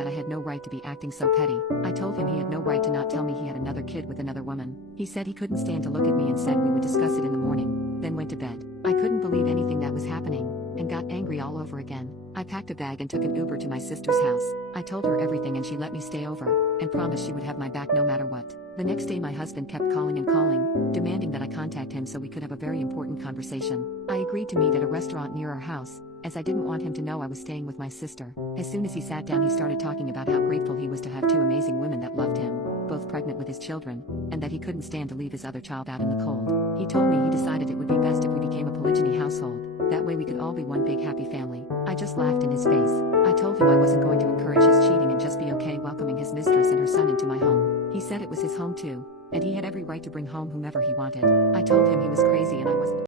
that I had no right to be acting so petty. I told him he had no right to not tell me he had another kid with another woman. He said he couldn't stand to look at me and said we would discuss it in the morning, then went to bed. I couldn't believe anything that was happening, and got angry all over again. I packed a bag and took an Uber to my sister's house. I told her everything and she let me stay over, and promised she would have my back no matter what. The next day my husband kept calling and calling, demanding that I contact him so we could have a very important conversation. I agreed to meet at a restaurant near our house, as I didn't want him to know I was staying with my sister. As soon as he sat down he started talking about how grateful he was to have two amazing women that loved him, both pregnant with his children, and that he couldn't stand to leave his other child out in the cold. He told me he decided it would be best if we became a polygyny household, that way we could all be one big happy family. I just laughed in his face. I told him I wasn't going to encourage his cheating and just be okay welcoming his mistress and her son into my home. He said it was his home too, and he had every right to bring home whomever he wanted. I told him he was crazy and I wasn't.